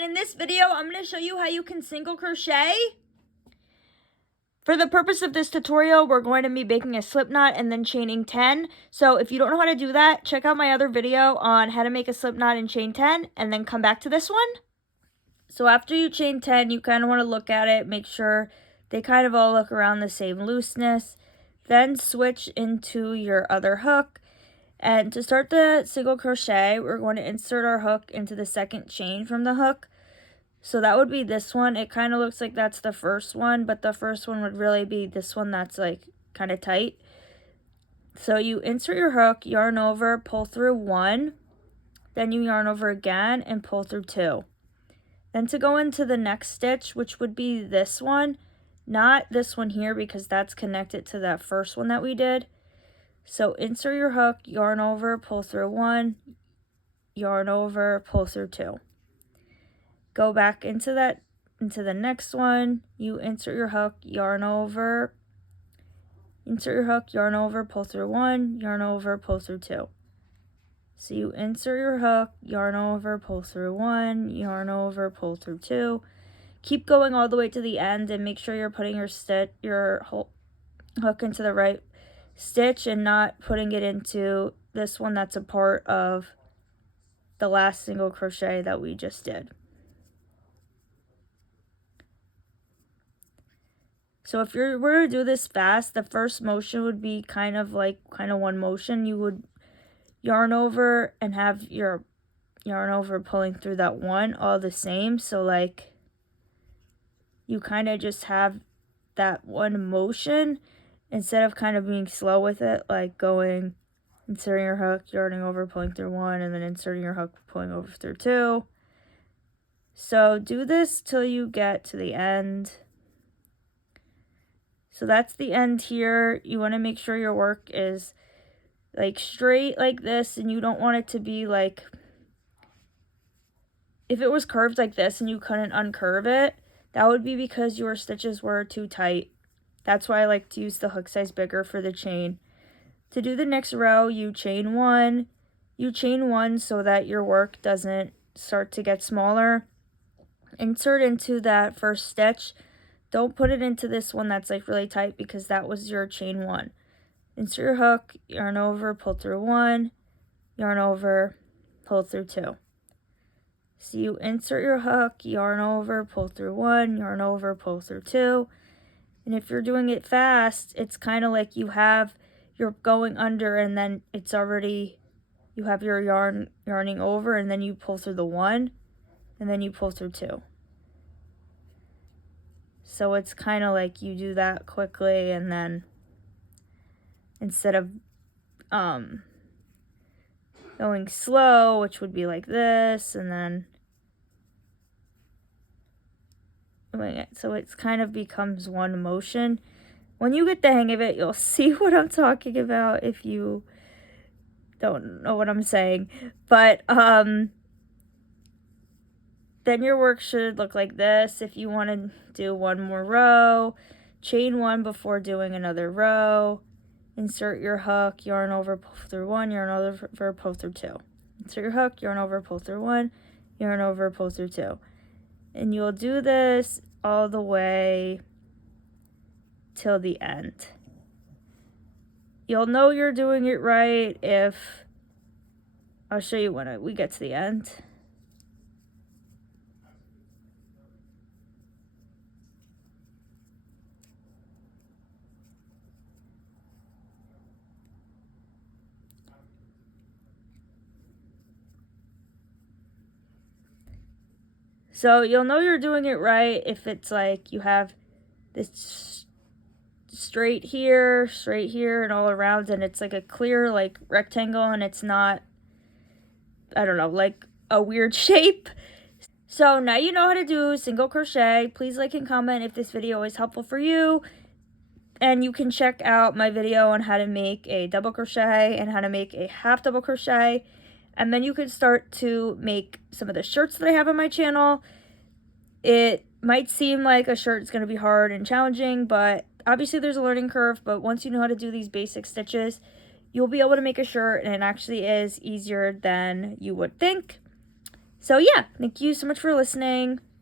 and in this video I'm going to show you how you can single crochet. For the purpose of this tutorial, we're going to be making a slip knot and then chaining 10. So if you don't know how to do that, check out my other video on how to make a slip knot and chain 10 and then come back to this one. So after you chain 10, you kind of want to look at it, make sure they kind of all look around the same looseness. Then switch into your other hook. And to start the single crochet, we're going to insert our hook into the second chain from the hook. So that would be this one. It kind of looks like that's the first one, but the first one would really be this one that's like kind of tight. So you insert your hook, yarn over, pull through 1, then you yarn over again and pull through 2. Then to go into the next stitch, which would be this one, not this one here because that's connected to that first one that we did. So insert your hook, yarn over, pull through 1, yarn over, pull through 2. Go back into the next one, you insert your hook, yarn over, pull through 1, yarn over, pull through 2. So you insert your hook, yarn over, pull through 1, yarn over, pull through 2. Keep going all the way to the end and make sure you're putting your hook into the right stitch and not putting it into this one that's a part of the last single crochet that we just did. So if you were to do this fast, the first motion would be kind of one motion. You would yarn over and have your yarn over pulling through that one all the same. So like you kind of just have that one motion instead of kind of being slow with it, like going, inserting your hook, yarning over, pulling through 1, and then inserting your hook, pulling over through 2. So do this till you get to the end. So that's the end here. You want to make sure your work is like straight like this, and you don't want it to be like, if it was curved like this and you couldn't uncurve it, that would be because your stitches were too tight. That's why I like to use the hook size bigger for the chain. To do the next row, you chain 1. You chain 1 so that your work doesn't start to get smaller. Insert into that first stitch. Don't put it into this one that's like really tight because that was your chain 1. Insert your hook, yarn over, pull through 1, yarn over, pull through 2. So you insert your hook, yarn over, pull through 1, yarn over, pull through 2. And if you're doing it fast, it's kind of like you're going under and then it's already, you have your yarning over and then you pull through the 1 and then you pull through 2. So it's kind of like you do that quickly and then instead of going slow, which would be like this, and then doing it. So it's kind of becomes one motion. When you get the hang of it, you'll see what I'm talking about if you don't know what I'm saying. But then your work should look like this. If you want to do one more row, chain 1 before doing another row. Insert your hook, yarn over, pull through 1, yarn over, pull through 2. Insert your hook, yarn over, pull through 1, yarn over, pull through 2. And you'll do this all the way till the end. You'll know you're doing it right if, I'll show you when we get to the end. So you'll know you're doing it right if it's like you have this straight here, and all around, and it's like a clear like rectangle and it's not, I don't know, like a weird shape. So now you know how to do single crochet. Please like and comment if this video is helpful for you. And you can check out my video on how to make a double crochet and how to make a half double crochet. And then you can start to make some of the shirts that I have on my channel. It might seem like a shirt is going to be hard and challenging, but obviously there's a learning curve. But once you know how to do these basic stitches, you'll be able to make a shirt, and it actually is easier than you would think. So yeah, thank you so much for listening.